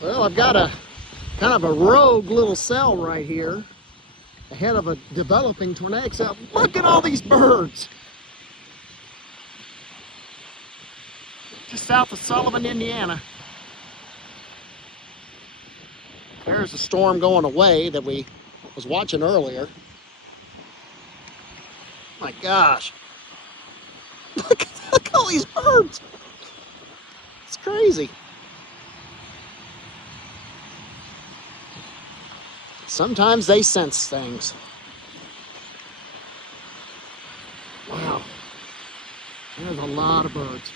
Well, I've got a kind of a rogue little cell right here ahead of a developing tornadic cell. Look at all these birds. Just south of Sullivan, Indiana. There's a storm going away that we was watching earlier. My gosh. Look at all these birds. It's crazy. Sometimes they sense things. Wow. There's a lot of birds.